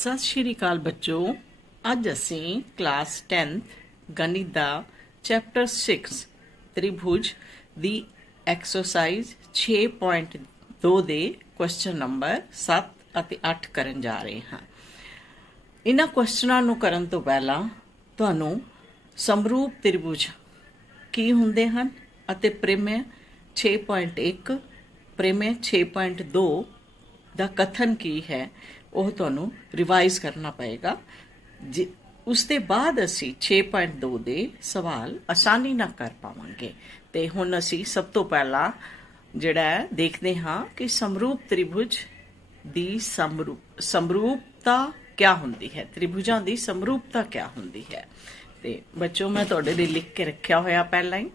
सत श्री अकाल बच्चों, अज असी क्लास 10th गणित दा चैप्टर 6 त्रिभुज दी एक्सरसाइज 6.2 दे क्वेश्चन नंबर 7 ਅਤੇ 8 ਕਰਨ ਜਾ ਰਹੇ ਹਾਂ। ਇਹਨਾਂ ਕੁਐਸਚਨਾਂ ਨੂੰ ਕਰਨ ਤੋਂ ਪਹਿਲਾਂ ਤੁਹਾਨੂੰ ਸਮਰੂਪ ਤ੍ਰਿਭੁਜ ਕੀ ਹੁੰਦੇ ਹਨ ਅਤੇ ਪ੍ਰਿਮੇय 6.1 ਪ੍ਰਿਮੇय 6.2 ਦਾ ਕਥਨ ਕੀ ਹੈ ਉਹ ਤੁਹਾਨੂੰ ਰਿਵਾਈਜ਼ ਕਰਨਾ ਪਏਗਾ। ਉਸ ਦੇ ਬਾਅਦ ਅਸੀਂ 6.2 ਦੇ ਸਵਾਲ ਆਸਾਨੀ ਨਾਲ ਕਰ ਪਾਵਾਂਗੇ। ਤੇ ਹੁਣ ਅਸੀਂ ਸਭ ਤੋਂ ਪਹਿਲਾਂ ਜਿਹੜਾ ਦੇਖਦੇ ਹਾਂ ਕਿ ਸਮਰੂਪ ਤ੍ਰਿਭੁਜ ਦੀ ਸਮਰੂਪਤਾ क्या ਹੁੰਦੀ ਹੈ, ਤ੍ਰਿਭੁਜਾਂ ਦੀ ਸਮਰੂਪਤਾ क्या ਹੁੰਦੀ ਹੈ। ਤੇ ਬੱਚੋ ਮੈਂ ਤੁਹਾਡੇ ਲਈ ਲਿਖ ਕੇ ਰੱਖਿਆ ਹੋਇਆ ਪਹਿਲਾਂ ਹੀ।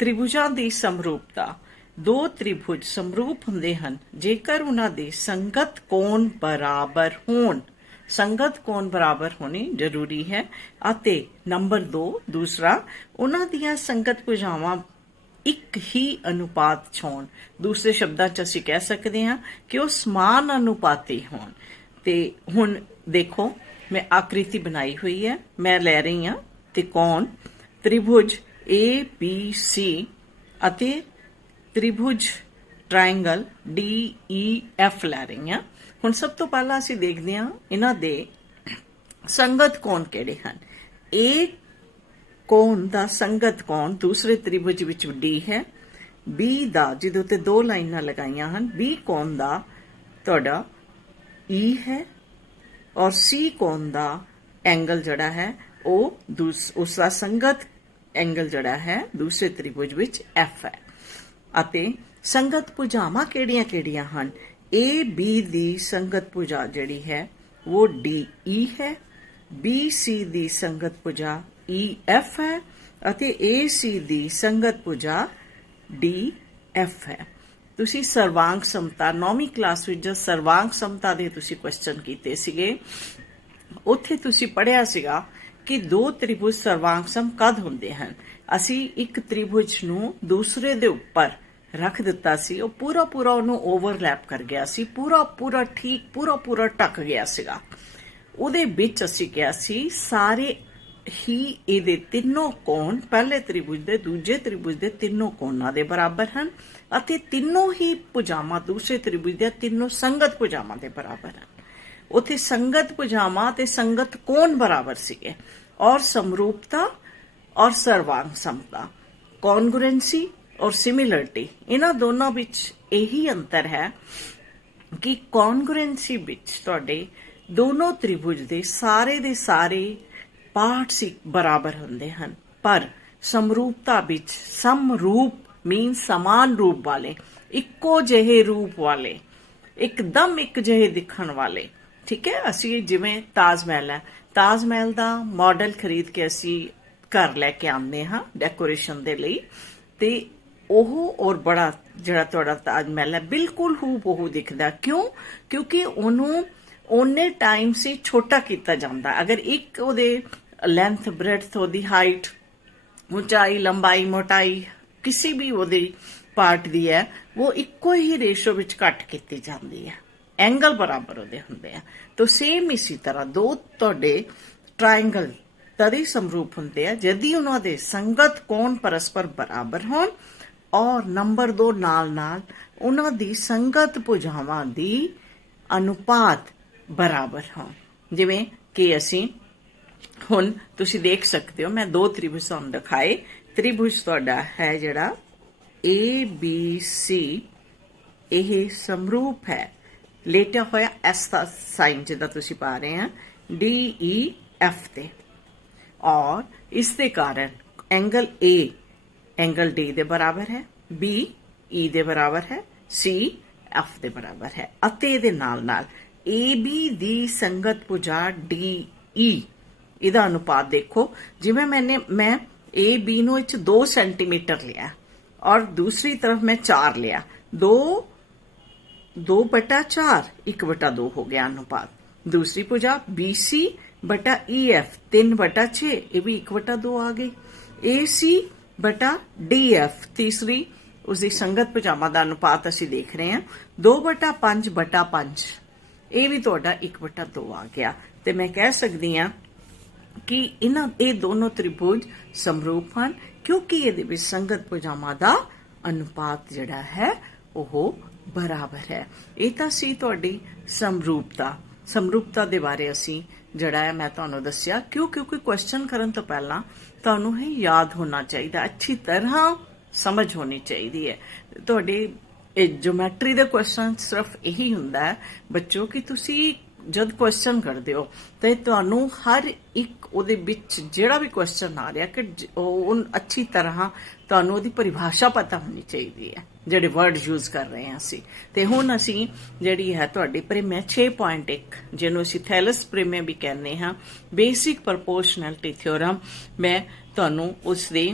ਤ੍ਰਿਭੁਜਾਂ ਦੀ ਸਮਰੂਪਤਾ दो त्रिभुज समरूप ਹੁੰਦੇ ਹਨ ਜੇਕਰ ਉਹਨਾਂ ਦੇ ਸੰਗਤ ਕੋਣ ਬਰਾਬਰ ਹੋਣ। ਸੰਗਤ ਕੋਣ ਬਰਾਬਰ ਹੋਣੀ ਜ਼ਰੂਰੀ ਹੈ। ਅਤੇ ਨੰਬਰ 2 ਦੂਸਰਾ ਉਹਨਾਂ ਦੀਆਂ ਸੰਗਤ ਭੁਜਾਵਾਂ ਇੱਕ ਹੀ ਅਨੁਪਾਤ 'ਚ ਹੋਣ। ਦੂਸਰੇ ਸ਼ਬਦਾਂ 'ਚ ਅਸੀਂ ਕਹਿ ਸਕਦੇ ਹਾਂ ਕਿ ਉਹ ਸਮਾਨ ਅਨੁਪਾਤੀ ਹੋਣ। ਤੇ ਹੁਣ ਦੇਖੋ ਮੈਂ ਆਕ੍ਰਿਤੀ ਬਣਾਈ ਹੋਈ ਹੈ, ਮੈਂ ਲੈ ਰਹੀ ਹਾਂ ਤਿਕੋਣ त्रिभुज ABC ਅਤੇ त्रिभुज ट्रायंगल DEF लै रही हाँ। हुण सब तो पहला असीं देखदे हां इन्हां दे संगत कोण किहड़े हन। ए कोण दा संगत कोण दूसरे त्रिभुज विच D है। B दा जिहदे उत्ते दो लाइनां लगाईयां हन, B कोण दा तुहाडा E है और C कोण दा एंगल जिहड़ा है उसका संगत एंगल जिहड़ा है दूसरे त्रिभुज विच F है। ਅਤੇ ਸੰਗਤ ਭੁਜਾਵਾਂ ਕਿਹੜੀਆਂ ਹਨ। AB ਦੀ ਸੰਗਤ ਭੁਜਾ ਜਿਹੜੀ ਹੈ ਉਹ DE ਹੈ। BC ਦੀ ਸੰਗਤ ਭੁਜਾ EF ਹੈ ਅਤੇ AC ਦੀ ਸੰਗਤ ਭੁਜਾ DF ਹੈ। ਤੁਸੀਂ ਸਰਵਾਂਗ ਸਮਤਾ 9ਵੀਂ ਕਲਾਸ ਵਿੱਚ ਜਦ ਸਰਵਾਂਗ ਸਮਤਾ ਦੇ ਤੁਸੀਂ ਕੁਐਸਚਨ ਕੀਤੇ ਸੀਗੇ, ਉੱਥੇ ਤੁਸੀਂ ਪੜ੍ਹਿਆ ਸੀਗਾ ਕਿ ਦੋ ਤ੍ਰਿਭੁਜ ਸਰਵਾਂਗ ਸਮ ਕਦ ਹੁੰਦੇ ਹਨ। ਅਸੀਂ ਇੱਕ ਤ੍ਰਿਭੁਜ ਨੂੰ ਦੂਸਰੇ ਦੇ ਉੱਪਰ ਰੱਖ ਦਿੱਤਾ ਸੀ, ਉਹ ਪੂਰਾ ਉਹਨੂੰ ਓਵਰਲੈਪ ਕਰ ਗਿਆ ਸੀ, ਪੂਰਾ ਠੀਕ ਪੂਰਾ ਢੱਕ ਗਿਆ ਸੀਗਾ। ਉਹਦੇ ਵਿੱਚ ਅਸੀਂ ਕਿਹਾ ਸੀ ਸਾਰੇ ਹੀ ਇਹਦੇ ਤਿੰਨੋਂ ਕੋਣ ਪਹਿਲੇ ਤ੍ਰਿਭੁਜ ਦੇ ਦੂਜੇ ਤ੍ਰਿਭੁਜ ਦੇ ਤਿੰਨੋਂ ਕੋਣਾਂ ਦੇ ਬਰਾਬਰ ਹਨ ਅਤੇ ਤਿੰਨੋਂ ਹੀ ਭੁਜਾਵਾਂ ਦੂਸਰੇ ਤ੍ਰਿਭੁਜ ਦੇ ਤਿੰਨੋਂ ਸੰਗਤ ਭੁਜਾਵਾਂ ਦੇ ਬਰਾਬਰ ਹਨ। ਉੱਥੇ ਸੰਗਤ ਭੁਜਾਵਾਂ ਤੇ ਸੰਗਤ ਕੋਣ ਬਰਾਬਰ ਸੀਗੇ। ਔਰ ਸਮਰੂਪਤਾ ਔਰ ਸਰਵਾਂਗ ਸਮਤਾ, ਕੌਨਗਰੂਐਂਸੀ और सिमिलरिटी, इन्हां दोनों विच यही अंतर है कि कॉन्ग्रुएंसी विच तुहाडे दोनों त्रिभुज दे सारे पार्ट्स बराबर हुंदे हन, पर समरूपता विच समरूप मीन समान रूप वाले, इक्को जिहे रूप वाले, एकदम एक जिहे दिखण वाले। ठीक है, असी जिवें ताज महल है, ताज महल दा मॉडल खरीद के असी घर लैके आंदे हां डेकोरेशन दे लई, ते ਉਹ ਔਰ ਬੜਾ ਜਿਹੜਾ ਤੁਹਾਡਾ ਤਾਜ ਮਹਿਲ ਹੈ ਬਿਲਕੁਲ ਹੂਬਹੂ ਦਿਖਦਾ। ਕਿਉਂ? ਕਿਉਂਕਿ ਉਹਨੂੰ ਉਹਨੇ ਟਾਈਮ ਸੇ ਛੋਟਾ ਕੀਤਾ ਜਾਂਦਾ। ਅਗਰ ਇੱਕ ਉਹਦੇ ਲੈਂਥ ਬ੍ਰੈਡਥ ਉਹਦੀ ਹਾਈਟ ਉਚਾਈ ਲੰਬਾਈ ਮੋਟਾਈ ਕਿਸੇ ਵੀ ਉਹਦੇ ਪਾਰਟ ਦੀ ਹੈ ਉਹ ਇੱਕੋ ਹੀ ਰੇਸ਼ੋ ਵਿੱਚ ਘੱਟ ਕੀਤੀ ਜਾਂਦੀ ਹੈ, ਐਂਗਲ ਬਰਾਬਰ ਉਹਦੇ ਹੁੰਦੇ ਆ। ਤਾਂ ਸੇਮ ਇਸੇ ਤਰ੍ਹਾਂ ਦੋ ਤੁਹਾਡੇ ਟ੍ਰਾਇੰਗਲ ਤਦੇ ਸਮਰੂਪ ਹੁੰਦੇ ਆ ਜਦ ਉਹਨਾਂ ਦੇ ਸੰਗਤ ਕੋਣ ਪਰਸਪਰ ਬਰਾਬਰ ਹੋਣ और नंबर 2 नाल उन्हां दी संगत भुजावां दी अनुपात बराबर होण। जिवें कि असीं हुण तुसीं देख सकते हो, मैं दो त्रिभुज तुहानूं दिखाए। त्रिभुज तुहाडा है जिहड़ा ABC, यह समरूप है लेटिया होया S दा साइन जिहदा तुसीं पा रहे हैं DEF ते, और इस दे कारण एंगल A एंगल D दे बराबर है, B E दे बराबर है, C F दे बराबर है। अते दे नाल AB दी संगत भुजा DE इहदा अनुपात देखो। जिवें मैं AB नूं इच 2 सेंटीमीटर लिया और दूसरी तरफ मैं 4 लिया, 2/4 1/2 हो गया अनुपात। दूसरी भुजा BC बटा EF 3/6, ये भी 1/2 आ गई। AC बटा DF तीसरी उसकी संगत भुजावां का अनुपात असीं देख रहे हैं 2/5 बटा 5 ਇਹ ਵੀ ਤੁਹਾਡਾ 1/2 ਆ ਗਿਆ। ਤੇ ਮੈਂ ਕਹਿ ਸਕਦੀ ਹਾਂ ਕਿ ਇਹ ਦੋਨੋਂ ਤ੍ਰਿਭੁਜ ਸਮਰੂਪ ਹਨ, ਕਿਉਂਕਿ ਇਹਦੇ ਵਿੱਚ ਸੰਗਤ ਭੁਜਾਵਾਂ ਦਾ ਅਨੁਪਾਤ ਜਿਹੜਾ ਹੈ ਉਹ ਬਰਾਬਰ ਹੈ। ਇਹ ਤਾਂ ਸੀ ਤੁਹਾਡੀ ਸਮਰੂਪਤਾ ਦੇ ਬਾਰੇ ਅਸੀਂ ਜਿਹੜਾ ਹੈ ਮੈਂ ਤੁਹਾਨੂੰ ਦੱਸਿਆ। ਕਿਉਂਕਿ ਕੁਐਸਚਨ ਕਰਨ ਤੋਂ ਪਹਿਲਾਂ ਤੁਹਾਨੂੰ ਇਹ ਯਾਦ ਹੋਣਾ ਚਾਹੀਦਾ, ਅੱਛੀ ਤਰ੍ਹਾਂ ਸਮਝ ਹੋਣੀ ਚਾਹੀਦੀ ਹੈ। ਤੁਹਾਡੇ ਜਿਓਮੈਟਰੀ ਦੇ ਕੁਐਸਚਨ ਸਿਰਫ ਇਹੀ ਹੁੰਦਾ ਹੈ ਬੱਚੋ ਕਿ ਤੁਸੀਂ ਜਦ ਕੁਐਸਚਨ ਕਰਦੇ ਹੋ ਤੇ ਤੁਹਾਨੂੰ ਹਰ ਇੱਕ ਉਹਦੇ ਵਿੱਚ ਜਿਹੜਾ ਵੀ ਕੁਐਸਚਨ ਆ ਰਿਹਾ ਕਿ ਉਹ ਅੱਛੀ ਤਰ੍ਹਾਂ ਤੁਹਾਨੂੰ ਉਹਦੀ ਪਰਿਭਾਸ਼ਾ ਪਤਾ ਹੋਣੀ ਚਾਹੀਦੀ ਹੈ, ਜਿਹੜੇ ਵਰਡ ਯੂਜ਼ ਕਰ ਰਹੇ ਹਾਂ ਅਸੀਂ। ਤੇ ਹੁਣ ਅਸੀਂ ਜਿਹੜੀ ਹੈ ਤੁਹਾਡੀ ਪ੍ਰੀਮੇ 6.1 ਜਿਹਨੂੰ ਅਸੀਂ ਥੈਲਸ ਪ੍ਰੀਮੇ ਵੀ ਕਹਿੰਦੇ ਹਾਂ, ਬੇਸਿਕ ਪ੍ਰਪੋਰਸ਼ਨੈਲਿਟੀ ਥਿਓਰਮ, ਮੈਂ ਤੁਹਾਨੂੰ ਉਸ ਦੀ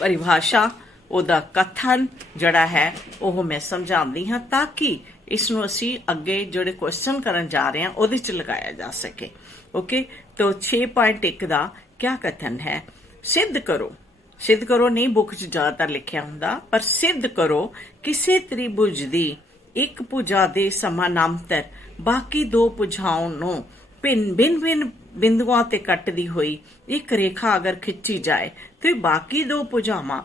ਪਰਿਭਾਸ਼ਾ, ਉਹਦਾ ਕਥਨ ਜਿਹੜਾ ਹੈ ਉਹ ਮੈਂ ਸਮਝਾਉਂਦੀ ਹਾਂ ਤਾਂ ਕਿ ਇਸ ਨੂੰ ਅਸੀਂ ਅੱਗੇ ਜਿਹੜੇ ਕੁਐਸਚਨ ਕਰਨ ਜਾ ਰਹੇ ਹਾਂ ਉਹਦੇ ਚ ਲਗਾਇਆ ਜਾ ਸਕੇ। ਓਕੇ, तो 6.1 ਦਾ ਕਿਆ ਕਥਨ ਹੈ? ਸਿੱਧ ਕਰੋ ਨਹੀਂ ਬੁੱਕ 'ਚ ਜ਼ਿਆਦਾਤਰ ਲਿਖਿਆ ਹੁੰਦਾ, ਪਰ ਸਿੱਧ ਕਰੋ ਕਿਸੇ ਤ੍ਰਿਭੁਜ ਦੀ ਇੱਕ ਭੁਜਾ ਦੇ ਸਮਾਨਾਂਤਰ ਬਾਕੀ ਦੋ ਭੁਜਾਵਾਂ ਨੂੰ ਭਿੰਨ ਬਿੰਦੂਆਂ ਤੇ ਕੱਟਦੀ ਹੋਈ ਇੱਕ ਰੇਖਾ ਅਗਰ ਖਿੱਚੀ ਜਾਏ ਤੇ ਬਾਕੀ ਦੋ ਭੁਜਾਵਾਂ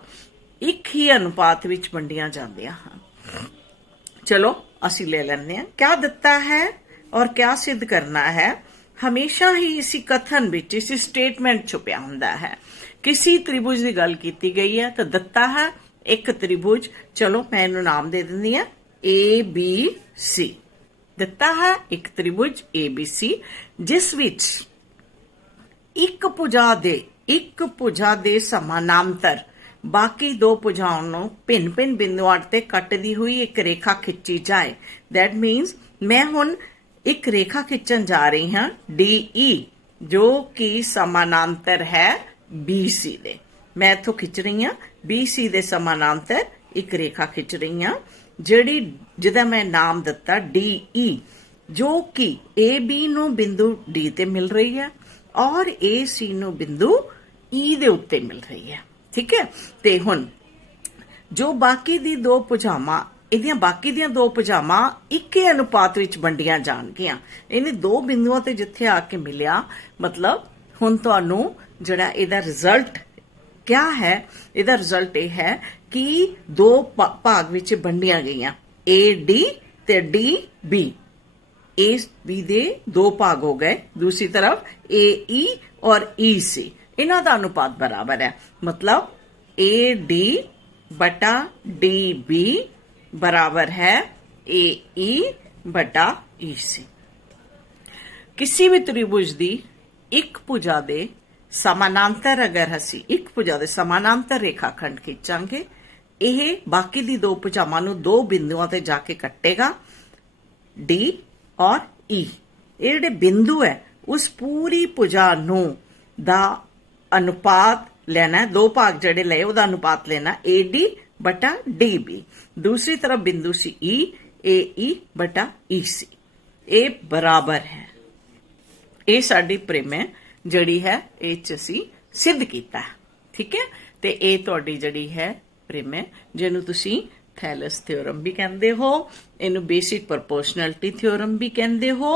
ਇੱਕ ਹੀ ਅਨੁਪਾਤ ਵਿੱਚ ਵੰਡੀਆਂ ਜਾਂਦੀਆਂ ਹਨ। चलो ਅਸੀਂ ले लेने हैं क्या ਦਿੱਤਾ है और क्या सिद्ध करना है। हमेशा ही इसी कथन विच इस स्टेटमेंट छुपिया हुंदा है। किसी त्रिभुज की गल की गई है तो ਦਿੱਤਾ है एक त्रिभुज, चलो मैं इन्हू नाम दे दिंदी हां ABC। ਦਿੱਤਾ है एक त्रिभुज ABC जिस विच एक भुजा दे समानांतर बाकी दो भुजाओं ਨੂੰ ਭਿੰਨ ਬਿੰਦੂਆਂ ਤੇ ਕੱਟਦੀ ਹੋਈ ਇੱਕ ਰੇਖਾ ਖਿੱਚੀ ਜਾਏ। ਦੈਟ ਮੀਨਸ ਮੈਂ ਹੁਣ ਇੱਕ ਰੇਖਾ ਖਿੱਚਣ ਜਾ ਰਹੀ ਹਾਂ DE ਜੋ ਕਿ ਸਮਾਨਾਂਤਰ ਹੈ BC ਦੇ। ਮੈਂ ਇੱਥੋਂ ਖਿੱਚ ਰਹੀ ਹਾਂ BC ਦੇ ਸਮਾਨਾਂਤਰ ਇੱਕ ਰੇਖਾ ਖਿੱਚ ਰਹੀ ਹਾਂ ਜਿਹਦਾ ਮੈਂ ਨਾਮ ਦਿੱਤਾ DE, ਜੋ ਕਿ AB ਨੂੰ ਬਿੰਦੂ D ਤੇ ਮਿਲ ਰਹੀ ਹੈ ਔਰ AC ਨੂੰ ਬਿੰਦੂ E ਦੇ ਉੱਤੇ ਮਿਲ ਰਹੀ ਹੈ। ठीक है, ते हुण जो बाकी दी दो भुजावां ਇਹਦੀਆਂ ਬਾਕੀ ਦੀਆਂ ਦੋ ਭੁਜਾਵਾਂ ਇੱਕੇ ਅਨੁਪਾਤ ਵਿੱਚ ਵੰਡੀਆਂ ਜਾਣਗੀਆਂ। ਇਹਨੇ ਦੋ ਬਿੰਦੂਆਂ ਤੇ ਜਿੱਥੇ ਆ ਕੇ ਮਿਲਿਆ, ਮਤਲਬ ਹੁਣ ਤੁਹਾਨੂੰ ਜਿਹੜਾ ਇਹਦਾ ਰਿਜ਼ਲਟ ਕਿਆ ਹੈ, ਇਹਦਾ ਰਿਜ਼ਲਟ ਇਹ ਹੈ ਕਿ ਦੋ ਭਾਗ ਵਿੱਚ ਵੰਡੀਆਂ ਗਈਆਂ, AD ਤੇ DB। AB ਦੇ ਦੋ ਭਾਗ ਹੋ ਗਏ, दूसरी तरफ AE और EC इन्हां दा अनुपात बराबर है। मतलब AD बटा DB बराबर है AE बटा EC। किसी भी त्रिभुज की एक भुजा दे समानांतर अगर असी एक भुजा दे समानांतर रेखाखंड खिंचांगे, यह बाकी दी दो भुजावां नूं दो बिंदुओं ते जाके कट्टेगा, D और E। ये जिहड़े बिंदु है उस पूरी भुजा नूं दा अनुपात लेना है, दो भाग जड़े लए उहदा अनुपात लेना AD बटा DB। दूसरी तरफ बिंदु सी E, AE बटा EC, ये बराबर है। ये साडी प्रेमे जड़ी है ये च असीं सिद्ध कीता है। ठीक है, ते ये तुहाडी जड़ी है प्रेमे जिहनूं तुसीं थैलस थ्योरम भी कहंदे हो, इनू बेसिक प्रपोर्शनैलिटी थ्योरम भी कहंदे हो,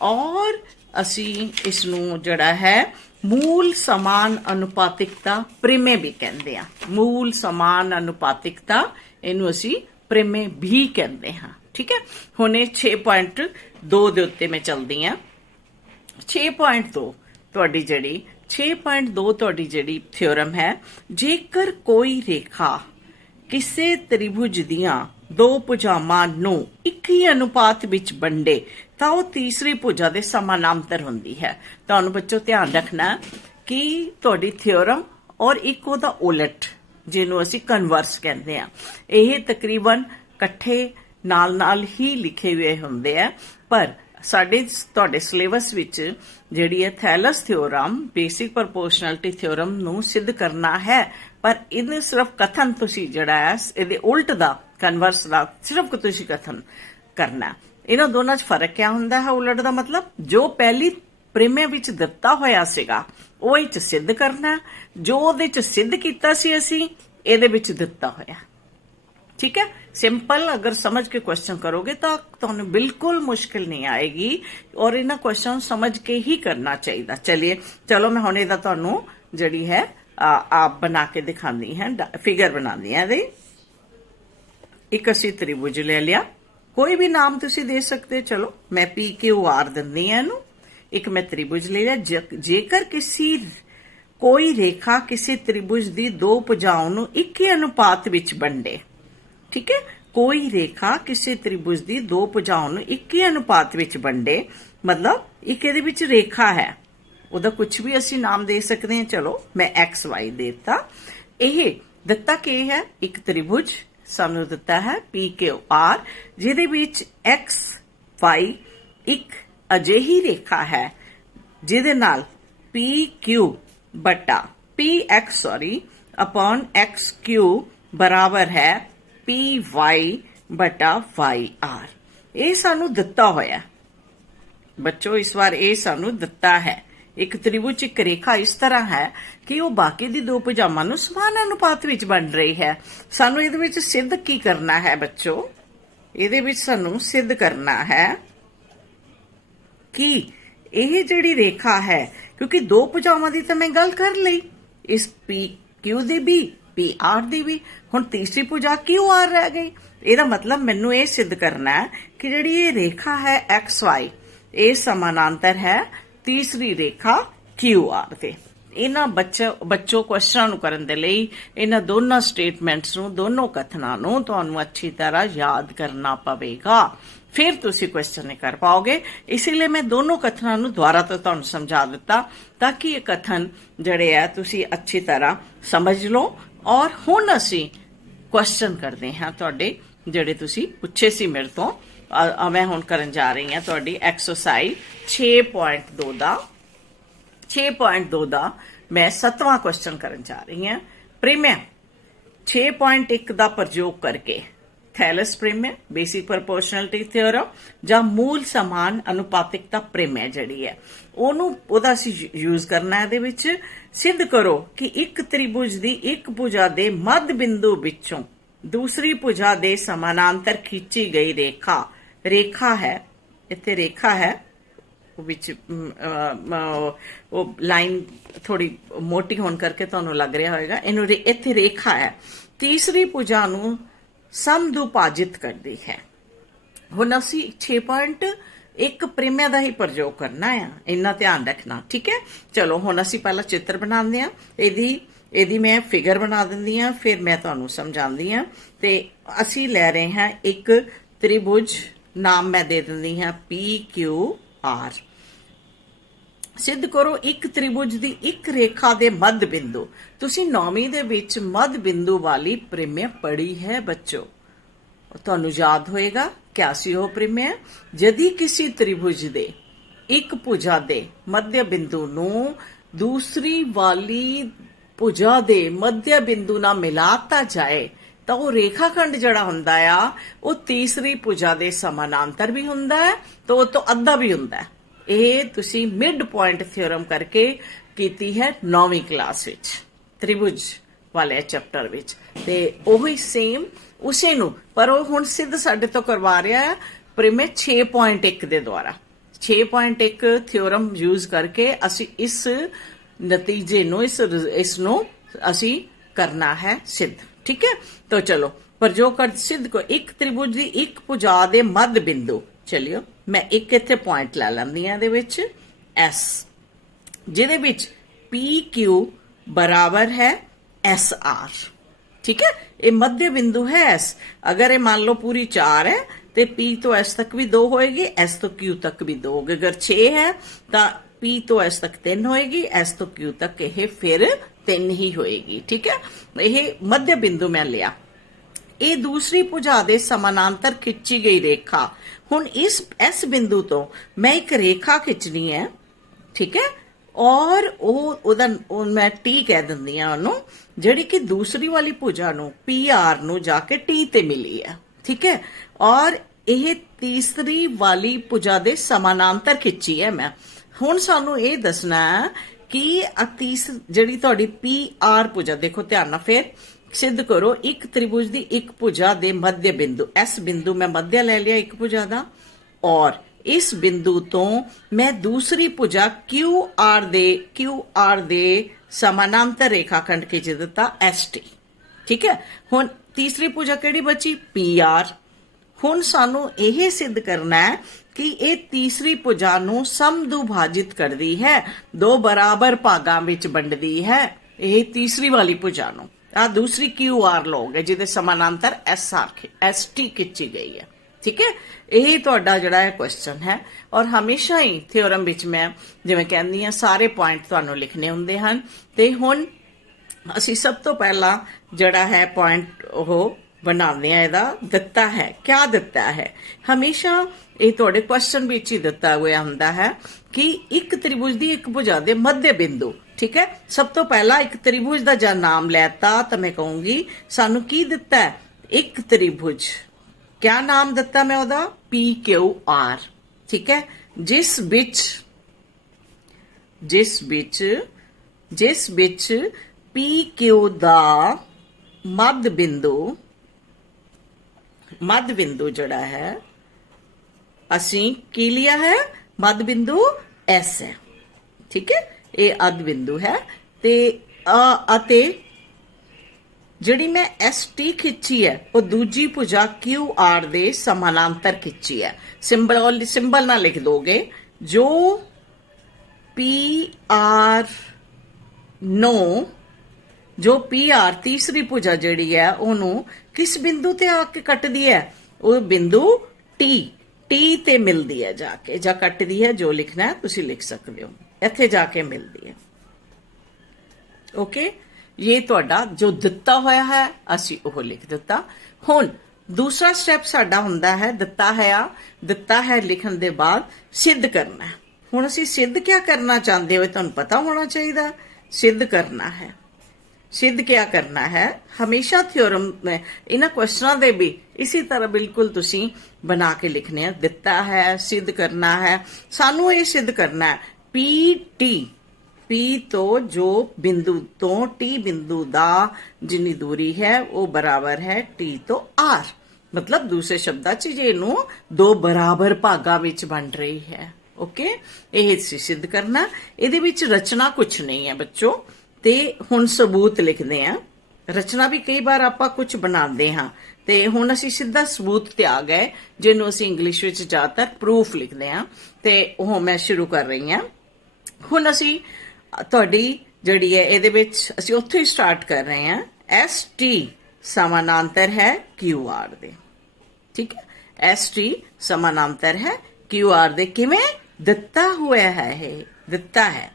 और असीं इसनूं जड़ा है मूल समान अनुपातिकता प्रेमे भी कहते हैं। मूल समान अनुपातिकता इनू असी प्रेमे भी कहते हैं। ठीक है, हुण 6.2 दे उत्ते मैं चलदी हां। 6.2 तुहाडी जड़ी 6.2 तुहाडी जड़ी थ्योरम है, जेकर कोई रेखा किसी त्रिभुज दियां दो भुजावां नूं एक ही अनुपात विच वंडे ਤਾਂ ਉਹ ਤੀਸਰੀ ਭੁਜਾ ਦੇ ਸਮਾਨਾਂਤਰ ਹੁੰਦੀ ਹੈ। ਤੁਹਾਨੂੰ ਬੱਚੋ ਧਿਆਨ ਰੱਖਣਾ ਕਿ ਤੁਹਾਡੀ ਥਿਓਰਮ ਔਰ ਇੱਕ ਉਹਦਾ ਉਲਟ ਜਿਹਨੂੰ ਅਸੀਂ ਕਨਵਰਸ ਕਹਿੰਦੇ ਆ, ਇਹ ਤਕਰੀਬਨ ਇਕੱਠੇ ਨਾਲ ਹੀ ਲਿਖੇ ਹੋਏ ਹੁੰਦੇ ਆ, ਪਰ ਸਾਡੇ ਤੁਹਾਡੇ ਸਿਲੇਬਸ ਵਿੱਚ ਜਿਹੜੀ ਹੈ ਥੈਲਸ ਥਿਓਰਮ ਬੇਸਿਕ ਪ੍ਰਪੋਰਸ਼ਨੈਲਿਟੀ ਥਿਓਰਮ ਨੂੰ ਸਿੱਧ ਕਰਨਾ ਹੈ, ਪਰ ਇਹਨੂੰ ਸਿਰਫ ਕਥਨ ਤੁਸੀਂ ਜਿਹੜਾ ਹੈ ਇਹਦੇ ਉਲਟ ਦਾ ਕਨਵਰਸ ਦਾ ਸਿਰਫ ਤੁਸੀਂ ਕਥਨ ਕਰਨਾ। ਇਹਨਾਂ ਦੋਨਾਂ 'ਚ ਫਰਕ ਕਿਆ ਹੁੰਦਾ ਹੈ? ਉਲਟ ਦਾ ਮਤਲਬ ਜੋ ਪਹਿਲੀ ਪ੍ਰੇਮੇ ਵਿੱਚ ਦਿੱਤਾ ਹੋਇਆ ਸੀਗਾ ਉਹ ਇਹ 'ਚ ਸਿੱਧ ਕਰਨਾ, ਜੋ ਉਹਦੇ 'ਚ ਸਿੱਧ ਕੀਤਾ ਸੀ ਅਸੀਂ ਇਹਦੇ ਵਿੱਚ ਦਿੱਤਾ ਹੋਇਆ। ठीक है, सिंपल अगर समझ के क्वेश्चन करोगे तो तुहानू बिल्कुल मुश्किल नहीं आएगी और इन्हां क्वेश्चन समझ के ही करना चाहिए। चलिए चलो मैं हुण इहदा तुहानू जिहड़ी है आप बना के दिखानी है, फिगर बनानी है। एक असी त्रिभुज ले लिया, कोई भी नाम तुसी दे सकते, चलो मैं PQR दिंदी हां इहनू। एक मैं त्रिभुज ले लिया, जेकर किसी कोई रेखा किसी त्रिभुज दी दो भुजाओं नू एक ही अनुपात विच वंडे, ठीक है, कोई रेखा किसी त्रिभुज दी दो भुजाओं नू एक ही अनुपात विच वंडे, मतलब एक इहदे विच रेखा है, ਉਹਦਾ कुछ भी असी नाम दे सकते हैं। चलो मैं XY देता, यह दिता कि है एक त्रिभुज सानू दिता है PQR जिहदे विच XY एक अजिही रेखा है जिहदे नाल PQ बटा PX अपॉन XQ बराबर है PY बटा YR। ये सानू दिता होया बच्चों, इस बार ये सानू दिता है। एक त्रिभुज एक रेखा इस तरह है कि वो बाकी दी दो भुजावां नू समान अनुपात विच बन रही है। सानू इहदे विच सिद्ध की करना है बच्चों, इहदे विच सानू सिद्ध करना है कि यह जिहड़ी रेखा है, क्योंकि दो भुजावां दी तां मैं गल कर लई, इस PQ दी भी PR दी भी, हुण तीसरी भुजा QR रह गई। ਇਹਦਾ मतलब मैनू ये सिद्ध करना है कि जिहड़ी ये रेखा है XY ये समानांतर है तीसरी रेखा QR ते। इन्हां बच्चों क्वेश्चन करन दे लई इन्हां दोनों स्टेटमेंट्स नूं, दोनों कथनां नूं तुहानूं अच्छी तरह याद करना पवेगा, फिर तुसी क्वेश्चन नहीं कर पाओगे। इसीलिए मैं दोनों कथनां नूं दोबारा तो तुहानूं समझा दिता ताकि ये कथन जिहड़े है तुसी अच्छी तरह समझ लो। और हुण असीं क्वेश्चन करते हैं तुहाडे जिहड़े तुसी पुछे सी मेरे तो। मैं हुण करन जा रही हां तुहाडी एक्सरसाइज 6.2 दा 6.2 दा मैं 7वां क्वेश्चन करन जा रही हां। प्रेम्या 6.1 दा प्रयोग करके थैलस प्रेम्या, बेसिक प्रोपोर्शनलिटी थ्योरम जां मूल समान अनुपातिकता प्रेम्या जिहड़ी है ओहदा असीं यूज करना है। इहदे विच सिद्ध करो कि एक त्रिभुज दी एक भुजा दे मध्य बिंदु विचों दूसरी भुजा दे समानांतर खींची गई रेखा है, इत्थे रेखा है विच वो लाइन थोड़ी मोटी होने करके तुहानूं लग रहा होगा, इहनूं इत्थे रेखा है, तीसरी भुजा नूं समदुभाजित करती है। हुण असीं 6.1 प्रेम्या दा ही प्रयोग करना है, इन्ना ध्यान रखना, ठीक है। चलो हुण असीं पहला चित्र बनाते हैं, ਇਹਦੀ मैं फिगर बना दिंदी हां, फिर मैं तुहानूं समझांदी हां। ते असीं लै रहे हैं एक त्रिभुज, नाम मैं दे दिंदी हां PQR। सिद्ध करो एक त्रिभुज दी एक रेखा दे मध्य बिंदु, तुसीं 9वीं दे विच मध्य बिंदु वाली प्रेम्या पढ़ी है बच्चों, तुहानूं याद होएगा क्या सी ओह प्रेम्या। यदि किसी त्रिभुज दे एक भुजा दे मध्य बिंदु नूं दूसरी वाली भुजा दे मध्य बिंदु नाल मिलाता जाए तो वह रेखाखंड जिहड़ा हुंदा आ वो तीसरी भुजा दे समानांतर भी हुंदा है तो वो तो अद्धा भी हुंदा है। ਇਹ ਤੁਸੀਂ मिड पॉइंट थ्योरम करके कीती है 9वीं क्लास विच त्रिभुज वाले चैप्टर विच, ते ओही सेम उसे नूं पर वो हुण सिद्ध साडे तो करवा रहा है प्रेम्या 6.1 दे द्वारा। 6.1 थ्योरम यूज करके असी इस नतीजे नूं इस नूं असी करना है सिद्ध, ठीक है। तो चलो प्रयोग कर सिद्ध को एक त्रिभुज दी एक भुजा दे मध्य बिंदु, चलियो मैं एक इत्थे पॉइंट लै लैंदी हां, इहदे विच S जिहदे विच PQ बराबर है SR, ठीक है। ये मध्य बिंदु है S, अगर ये मान लो पूरी 4 है तो P तो S तक भी 2 होएगी, S तो Q तक भी 2 होगी। अगर 6 है तो P तो S तक 3 होएगी, S तो Q तक यह फिर 3 ही होएगी, ठीक है। यह मध्य बिंदु मैं लिया, ये दूसरी भुजा दे समानांतर खिंची गई रेखा। हुण इस बिंदु तो मैं एक रेखा खिंचनी है, ठीक है, और वो मैं T कह दिंदी हां ओनू, जिहड़ी कि दूसरी वाली भुजा नूं PR नूं जाके T ते मिली है, ठीक है। और यह तीसरी वाली भुजा दे समानांतर खिंची है मैं। हुण सानू ये दसना है कि जिहड़ी तुहाडी PR भुजा, देखो ध्यान नाल फिर सिद्ध करो एक त्रिभुज की एक भुजा दे मध्य बिंदु, एस बिंदु मैं मध्य ले लिया एक भुजा दा, और इस बिंदु तो मैं दूसरी भुजा क्यू आर दे समानांतर रेखाखंड खिंच दिता एस टी। ठीक है, हुण तीसरी भुजा किहड़ी बची पी आर। हुण सानू यह सिद्ध करना है कि ये तीसरी भुजा नू समदुभाजित करती है, दो बराबर भागां विच वंडदी है ये तीसरी वाली भुजा नू। आ दूसरी क्यू आर लोगे जिहदे समानांतर एस टी खिंची गई है। ठीक है, यही तुहाडा जिहड़ा है क्वेश्चन है, और हमेशा ही थ्योरम विच मैं जिवें कहंदी हां सारे पॉइंट तुहानू लिखने हुंदे हन। ते हुण असीं सब तो पहला जिहड़ा है पॉइंट ओह बनाने इहदा दिता है। क्या दिता है, हमेशा ये तुहाडे क्वेश्चन विच ही दिता हुआ हुंदा है कि एक त्रिभुज की एक भुजा दे मध्य बिंदु। ठीक है, सब तो पहला एक त्रिभुज का जब नाम लैता तो मैं कहूंगी सानू की दिता है एक त्रिभुज। क्या नाम दिता मैं ओदा पी क्यू आर। ठीक है, जिस बिच पी क्यू दा मध्य बिंदु जड़ा है असी की लिया है मध्य बिंदु एस है। ठीक है, ये अध बिंदु है ते अते जिहड़ी मैं एस टी खिंची है वो दूजी भुजा क्यू आर दे समानांतर खिंची है। सिंबल ना लिख दोगे, जो पी आर तीसरी भुजा जिहड़ी है ओनू किस बिंदु ते आके कटदी है, वो बिंदु टी ते मिलदी है जाके, जा कटदी है, जो लिखना है तुसी लिख सकते हो, इत्थे जाके मिलदी है। ओके, ये तुहाडा जो दिता होया है असी ओह लिख दिता। हुण दूसरा स्टैप साडा हुंदा है दिता है लिखण दे बाद सिद्ध करना है। हुण असी सिद्ध क्या करना चाहते हो तुहानू पता होना चाहिए। सिद्ध क्या करना है, हमेशा थ्योरम में इन्हां क्वेश्चनां दे भी इसी तरह बिल्कुल तुसी बना के लिखने हैं। दिता है, सिद्ध करना है, सानू ये सिद्ध करना है पी तो जो बिंदु तो टी बिंदु दा जिन्नी दूरी है वो बराबर है टी तो आर। मतलब दूसरे शब्दां च इहनू दो बराबर भागां विच बन रही है। ओके, यह सिद्ध करना। इहदे विच रचना कुछ नहीं है बच्चों, ते हुण सबूत लिखते हैं। रचना भी कई बार आपां कुछ बनाते हाँ, ते हुण असीं सीधा सबूत ते आ गए जिन्हों असीं इंग्लिश विच ज़्यादातर प्रूफ लिखते हैं। ते ओह मैं शुरू कर रही हाँ। हुण असीं तुहाडी जिहड़ी है इहदे विच असीं उत्थों ही स्टार्ट कर रहे हैं। एस टी समानांतर है क्यू आर दे। ठीक है, एस टी समानांतर है क्यू आर दे। किवें दिता हुआ है, दिता है,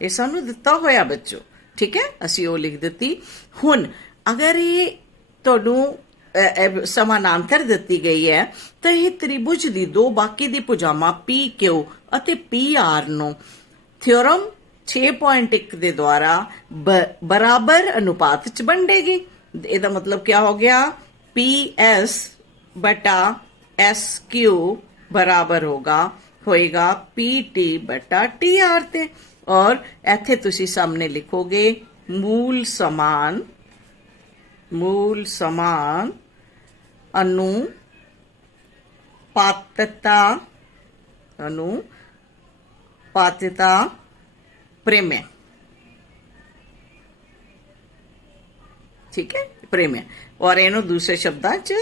ये सानू दिता होया बच्चों। ठीक है, असी वो लिख दी। हुण अगर ये तुहानू समानांतर दी गई है तो यह त्रिभुज दी दो बाकी दी भुजावां पी क्यू अते पी आर नू थ्योरम 6.1 दे द्वारा बराबर अनुपात च वंडेगी। इहदा मतलब क्या हो गया, पी एस बटा एस क्यू बराबर होएगा पी टी बटा टी आर ते। और इत्थे तुसी सामने लिखोगे मूल समान अनुपातता प्रमेय। ठीक है, प्रमेय। और इनू दूसरे शब्दां च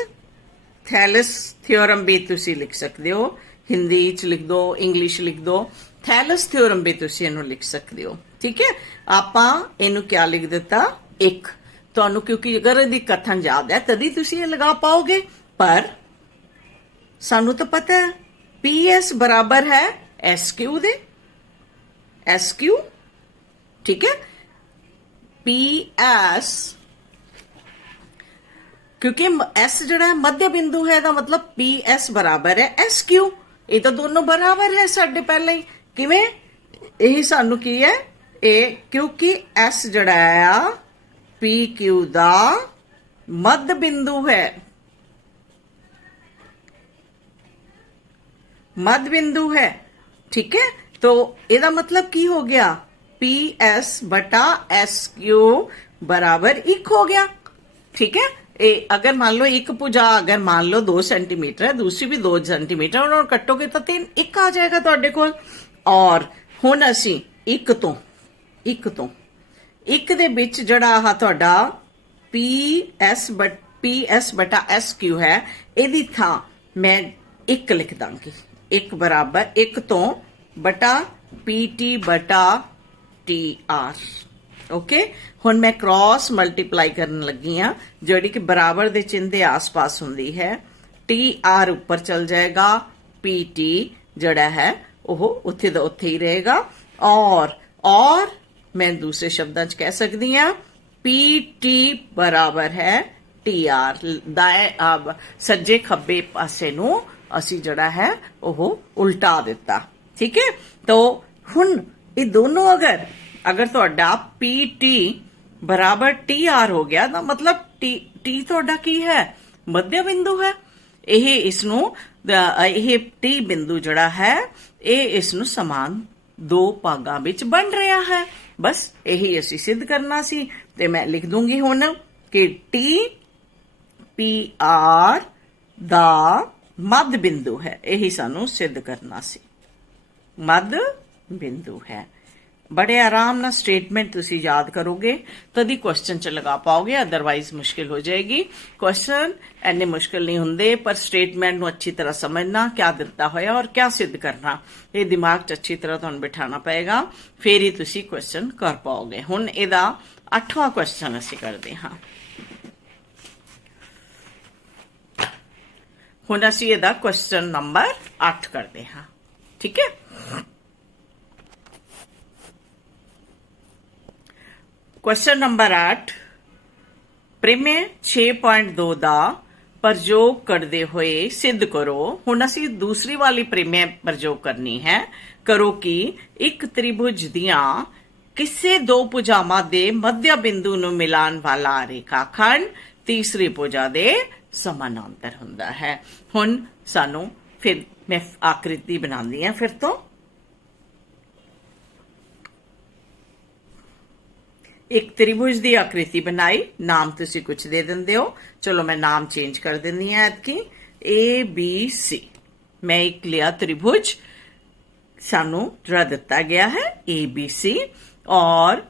थैलस थ्योरम भी तुसी लिख सकते हो, हिंदी च लिख दो, इंग्लिश लिख दो, थैलस थ्योरम भी तुसी इनू लिख सकते हो। ठीक है, आपां इनू क्या लिख दिता एक, तुहानू क्योंकि अगर इहदी कथन याद है तभी तुसी ये लगा पाओगे, पर सानू तो पता है पी एस बराबर है एस क्यू दे, एस क्यू। ठीक है, पी एस क्योंकि एस जड़ा है मध्य बिंदु है, दा मतलब पी एस बराबर है एस क्यू। ये तो दोनों बराबर है साडे पहले ही। किवें, यही सानू की है ए, क्योंकि एस जड़ा है पी क्यू दा मध्य बिंदु है, मध्य बिंदु है। ठीक है, तो ਇਹਦਾ मतलब की हो गया पी एस बटा एस क्यू बराबर 1 हो गया। ठीक है। अगर मान लो एक भुजा अगर मान लो 2 सेंटीमीटर है, दूसरी भी 2 सेंटीमीटर, और कटोगे तो 3 1 आ जाएगा तुहाडे कोल। और हुण असीं एक तो एक दे विच जिहड़ा आह तुहाडा पीएस बटा SQ है, इहदी थां मैं 1 लिख दांगी। 1 बराबर 1 तो बटा PT बटा TR। ओके, हुण मैं क्रॉस मल्टीप्लाई करन लगी हाँ, जिहड़ी कि बराबर दे चिन्ह दे आस पास हुंदी है। TR ऊपर चल जाएगा, PT जिहड़ा है वो उत्थे दा उत्थे ही रहेगा। और मैं दूसरे शब्दां च कह सकदी हाँ PT बराबर है TR। दाएं सज्जे खब्बे पासे नूं असीं जिहड़ा है वो उल्टा दिता। ठीक है, तो हुण ये दोनों अगर तुहाडा PT बराबर TR हो गया तो मतलब T तुहाडा की है, मध्य बिंदु है। यह T बिंदु जड़ा है इसनू समान 2 भागां विच बन रहा है। बस यही असी सिद्ध करना सी, ते मैं लिख दूंगी हुण कि TPR दा मध्य बिंदु है। यही सानू सिद्ध करना सी, मध्य बिंदु है। बड़े आराम ना स्टेटमेंट तुसी याद करोगे तभी क्वेश्चन च लगा पाओगे, अदरवाइज मुश्किल हो जाएगी। क्वेश्चन इन्ने मुश्किल नहीं हुंदे, पर स्टेटमेंट नूं अच्छी तरह समझना, क्या दिता होया और क्या सिद्ध करना, ये दिमाग च अच्छी तरह तुहानूं बिठाना पएगा, फिर ही तुसी क्वेश्चन कर पाओगे। हुण इहदा 8वां क्वेश्चन असीं करदे हां। हुण असीं इहदा क्वेश्चन नंबर 8 करदे हां। ठीक है, क्वेश्चन नंबर 8 प्रमेय 6.2 का प्रयोग करते हुए सिद्ध करो। हुण असीं दूसरी वाली प्रमेय प्रयोग करनी है। करो कि एक त्रिभुज दियां किसी 2 भुजावां दे मध्य बिंदु नूं मिलान वाला रेखाखंड तीसरी भुजा दे समानांतर हुंदा है। हुण सानू फिर मैं आकृति बनांदी हां। फिर तो एक त्रिभुज की आकृति बनाई, नाम तुसी कुछ दे देंदे हो, चलो मैं नाम चेंज कर देनी है ऐतकी ABC। मैं एक लिया त्रिभुज, सानू जरा दिता गया है ABC, और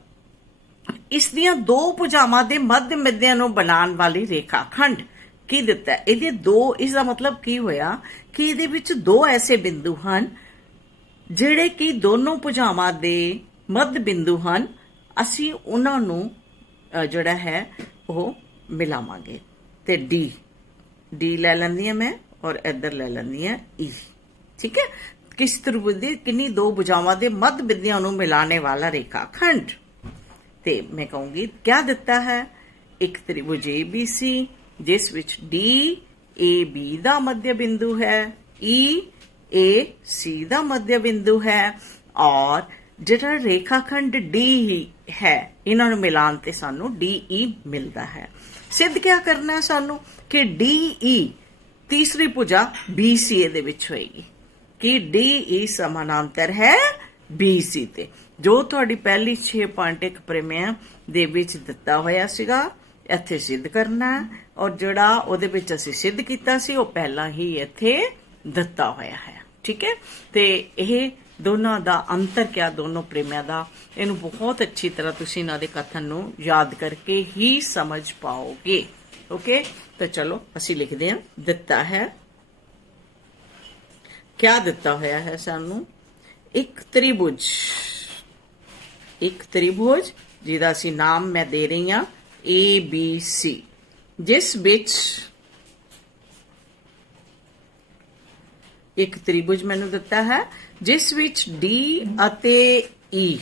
इस दियां 2 भुजावां दे मध्य बिंदुआं नूं बनाउण वाली रेखाखंड की दिता है। इहदे 2, इसका मतलब की होया कि इहदे विच 2 ऐसे बिंदु हन जिहड़े कि दोनों भुजावां दे मध्य बिंदु हन। असी उन्होंने जड़ा है वो मिलावांगे, ते डी ले लैंदी हां मैं, और इधर ले लैंदी हां E। ठीक है, किस त्रिभुज दी किन्नी 2 भुजावां दे मध्य बिंदुआं नूं मिलाने वाला रेखाखंड, ते मैं कहूंगी क्या दिता है, एक त्रिभुज ABC जिस विच DAB दा मध्य बिंदु है, EAC दा मध्य बिंदु है, और जिहड़ा रेखाखंड D ही है, इन्होंने मिलान ते सानू DE मिलता है। सिद्ध क्या करना है सानू कि DE तीसरी भुजा BC दे विच होएगी, कि DE समानांतर है BC ते, जो तुहाडी पहली 6.1 प्रमेय दे विच दिता होया सीगा। इत्थे सिद्ध करना है, और जिहड़ा उहदे विच असीं सिद्ध कीता सी वो पहला ही इत्थे दिता होया है। ठीक है, ते यह दोनों का अंतर क्या, दोनों प्रेमियों का, इनू बहुत अच्छी तरह तुसीं इन्हां दे कथन नूं याद करके ही समझ पाओगे। ओके, तो चलो असीं लिखते हैं। दिता है, क्या दिता होया है सानू, एक त्रिभुज जिहदा असीं नाम मैं दे रही हां ABC, जिस विच एक त्रिभुज मैनू दिता है जिस विच D अते E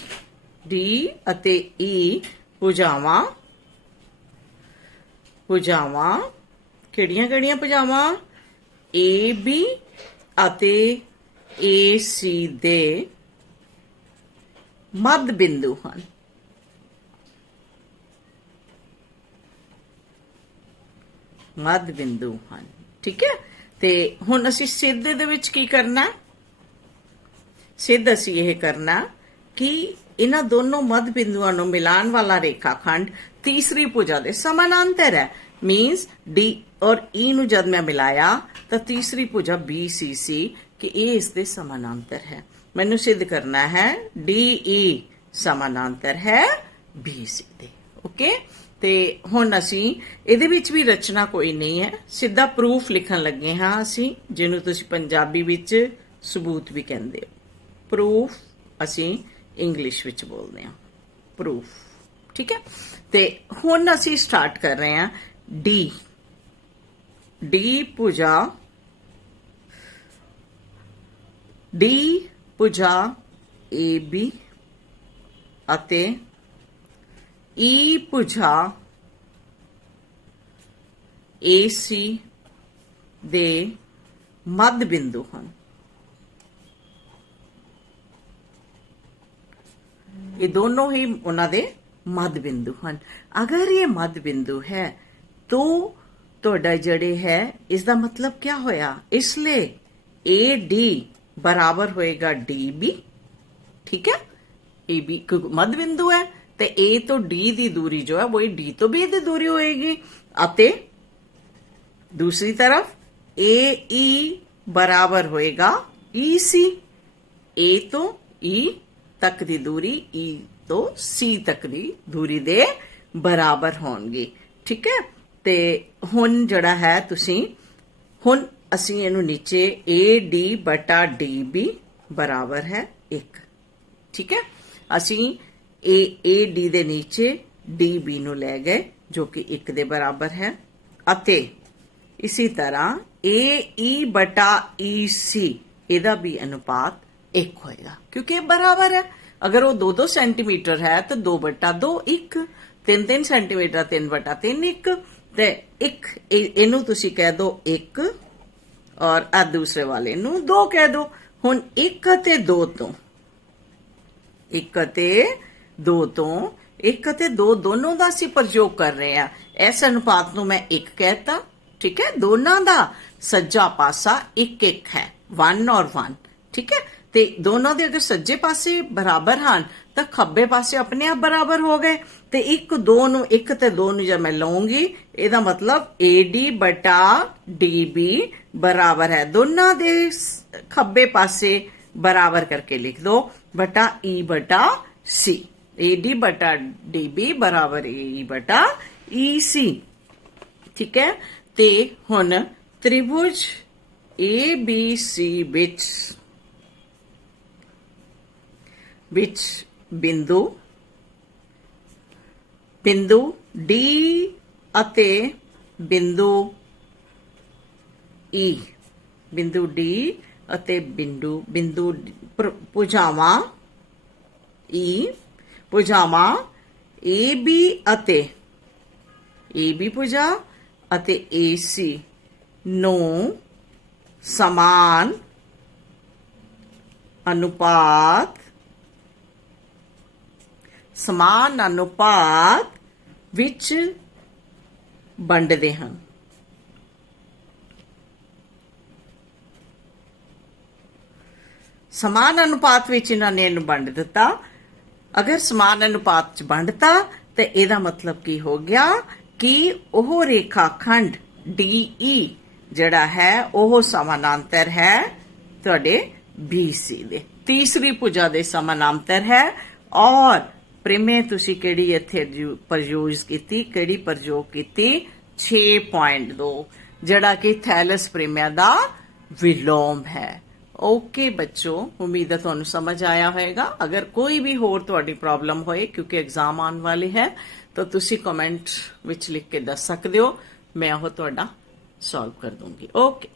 भुजावां किहड़ियां भुजावां AB अते AC दे मध्य बिंदु हन। मध्य बिंदु हन। ठीक है, ते हुण असीं सिद्ध दे विच की करना, सिद्ध असीं यह करना कि इन्हां दोनों मध्य बिंदुआं नूं मिलान वाला रेखाखंड तीसरी भुजा दे समानांतर है। मीन्स डी और ई ਨੂੰ ਜਦ ਮੈਂ ਮਿਲਾਇਆ ਤਾਂ ਤੀਸਰੀ ਭੁਜਾ BCC ਕਿ ਇਹ ਇਸ ਦੇ ਸਮਾਨਾਂਤਰ ਹੈ। ਮੈਨੂੰ ਸਿੱਧ ਕਰਨਾ ਹੈ DE ਸਮਾਨਾਂਤਰ ਹੈ BC ਦੇ। ਓਕੇ, ਤੇ ਹੁਣ ਅਸੀਂ ਇਹਦੇ ਵਿੱਚ ਵੀ ਰਚਨਾ ਕੋਈ ਨਹੀਂ ਹੈ, ਸਿੱਧਾ ਪ੍ਰੂਫ ਲਿਖਣ ਲੱਗੇ ਹਾਂ ਅਸੀਂ, ਜਿਹਨੂੰ ਤੁਸੀਂ ਪੰਜਾਬੀ ਵਿੱਚ ਸਬੂਤ ਵੀ ਕਹਿੰਦੇ ਹੋ। ਪ੍ਰੂਫ ਅਸੀਂ ਇੰਗਲਿਸ਼ ਵਿੱਚ ਬੋਲਦੇ ਹਾਂ, ਪ੍ਰੂਫ। ਠੀਕ ਹੈ, ਤੇ ਹੁਣ ਅਸੀਂ ਸਟਾਰਟ ਕਰ ਰਹੇ ਹਾਂ ਡੀ ਭੁਜਾ AB ਅਤੇ E ਭੁਜਾ AC ਦੇ ਮੱਧ ਬਿੰਦੂ ਹਨ। ਇਹ ਦੋਨੋਂ ਹੀ ਉਹਨਾਂ ਦੇ ਮੱਧ ਬਿੰਦੂ ਹਨ। ਅਗਰ ਇਹ ਮੱਧ ਬਿੰਦੂ ਹੈ तो ਤੁਹਾਡਾ ਜਿਹੜੇ ਹੈ ਇਸ ਦਾ ਮਤਲਬ ਕੀ ਹੋਇਆ, ਇਸ ਲਈ AD ਬਰਾਬਰ ਹੋਏਗਾ DB। ਠੀਕ ਹੈ, AB ਮੱਧ ਬਿੰਦੂ ਹੈ ਤੇ A ਤੋਂ D ਦੀ ਦੂਰੀ ਜੋ ਹੈ ਉਹ D ਤੋਂ B ਦੀ ਦੂਰੀ ਹੋਏਗੀ ਅਤੇ ਦੂਸਰੀ ਤਰਫ AE ਬਰਾਬਰ ਹੋਏਗਾ EC। A ਤੋਂ E ਤੱਕ ਦੀ ਦੂਰੀ E ਤੋਂ C ਤੱਕ ਦੀ ਦੂਰੀ ਦੇ ਬਰਾਬਰ ਹੋਣਗੇ। ਠੀਕ ਹੈ, ਤੇ ਹੁਣ ਜਿਹੜਾ ਹੈ ਤੁਸੀਂ ਹੁਣ ਅਸੀਂ ਇਹਨੂੰ ਨੀਚੇ AD ਬਟਾ DB ਬਰਾਬਰ ਹੈ 1। ਠੀਕ ਹੈ, ਅਸੀਂ AD ਦੇ ਨੀਚੇ DB ਨੂੰ ਲੈ ਗਏ ਜੋ ਕਿ 1 ਦੇ ਬਰਾਬਰ ਹੈ ਅਤੇ ਇਸੇ ਤਰ੍ਹਾਂ AE ਬਟਾ EC ਇਹਦਾ ਵੀ ਅਨੁਪਾਤ 1 ਹੋਏਗਾ ਕਿਉਂਕਿ ਇਹ ਬਰਾਬਰ ਹੈ। ਅਗਰ ਉਹ 2-2 ਸੈਂਟੀਮੀਟਰ ਹੈ ਤਾਂ 2/2 1, 3-3 ਸੈਂਟੀਮੀਟਰ 3/3 1 ਤੇ 1 ਇਹਨੂੰ ਤੁਸੀਂ ਕਹਿ ਦੋ 1 ਔਰ ਆ ਦੂਸਰੇ ਵਾਲੇ ਨੂੰ 2 ਕਹਿ ਦੋ। ਹੁਣ 1 ਅਤੇ 2 ਤੋਂ 1 ਅਤੇ 2 ਦੋਨੋਂ ਦਾ ਅਸੀਂ ਪ੍ਰਯੋਗ ਕਰ ਰਹੇ ਹਾਂ। ਇਸ ਅਨੁਪਾਤ ਨੂੰ ਮੈਂ 1 ਕਹਿਤਾ। ਠੀਕ ਹੈ, ਦੋਨਾਂ ਦਾ ਸੱਜਾ ਪਾਸਾ 1-1 ਹੈ, 1 ਔਰ 1। ਠੀਕ ਹੈ, ਤੇ ਦੋਨੋਂ ਦੇ ਅਗਰ ਸੱਜੇ ਪਾਸੇ ਬਰਾਬਰ ਹਨ ਤਾਂ ਖੱਬੇ ਪਾਸੇ ਆਪਣੇ ਆਪ ਬਰਾਬਰ ਹੋ ਗਏ ਤੇ 1 ਤੇ 2 ਨੂੰ ਜਦ ਮੈਂ ਲਵਾਂਗੀ ਇਹਦਾ ਮਤਲਬ AD ਬਟਾ DB ਬਰਾਬਰ ਹੈ, ਦੋਨਾਂ ਦੇ ਖੱਬੇ ਪਾਸੇ ਬਰਾਬਰ ਕਰਕੇ ਲਿਖ ਦੋ ਬਟਾ E ਬਟਾ C। AD ਬਟਾ DB ਬਰਾਬਰ AE ਬਟਾ EC। ਠੀਕ ਹੈ, ਤੇ ਹੁਣ ਤ੍ਰਿਭੁਜ ABC ਵਿੱਚ ਬਿੰਦੂ D ਅਤੇ ਬਿੰਦੂ E ਭੁਜਾਵਾਂ AB ਭੁਜਾ ਅਤੇ AC ਨੂੰ ਸਮਾਨ ਅਨੁਪਾਤ ਵਿੱਚ ਵੰਡਦੇ ਹਨ। ਸਮਾਨ ਅਨੁਪਾਤ ਵਿੱਚ ਇਹਨਾਂ ਨੇ ਇਹਨੂੰ ਵੰਡ ਦਿੱਤਾ। ਅਗਰ ਸਮਾਨ ਅਨੁਪਾਤ ਚ ਵੰਡਤਾ ਤੇ ਇਹਦਾ ਮਤਲਬ ਕੀ ਹੋ ਗਿਆ ਕਿ ਉਹ ਰੇਖਾਖੰਡ DE ਜਿਹੜਾ ਹੈ ਉਹ ਸਮਾਨਾਂਤਰ ਹੈ ਤੁਹਾਡੇ BC ਦੇ, ਤੀਸਰੀ ਭੁਜਾ ਦੇ ਸਮਾਨਾਂਤਰ ਹੈ। ਔਰ ਪ੍ਰਿਮੇ ਤੁਸੀਂ ਕਿਹੜੀ ਇੱਥੇ ਪ੍ਰਯੋਗ ਕੀਤੀ 6.2 ਜਿਹੜਾ ਕਿ ਥੈਲਸ ਪ੍ਰਿਮਿਆ ਦਾ ਵਿਲੋਮ ਹੈ। ਓਕੇ ਬੱਚੋ, ਉਮੀਦ ਹੈ ਤੁਹਾਨੂੰ ਸਮਝ ਆਇਆ ਹੋਵੇਗਾ। ਅਗਰ ਕੋਈ ਵੀ ਹੋਰ ਤੁਹਾਡੀ ਪ੍ਰੋਬਲਮ ਹੋਏ ਕਿਉਂਕਿ ਐਗਜ਼ਾਮ ਆਉਣ ਵਾਲੇ ਹੈ ਤਾਂ ਤੁਸੀਂ ਕਮੈਂਟ ਵਿੱਚ ਲਿਖ ਕੇ ਦੱਸ ਸਕਦੇ ਹੋ, ਮੈਂ ਉਹ ਤੁਹਾਡਾ ਸੋਲਵ ਕਰ ਦੂੰਗੀ। ਓਕੇ।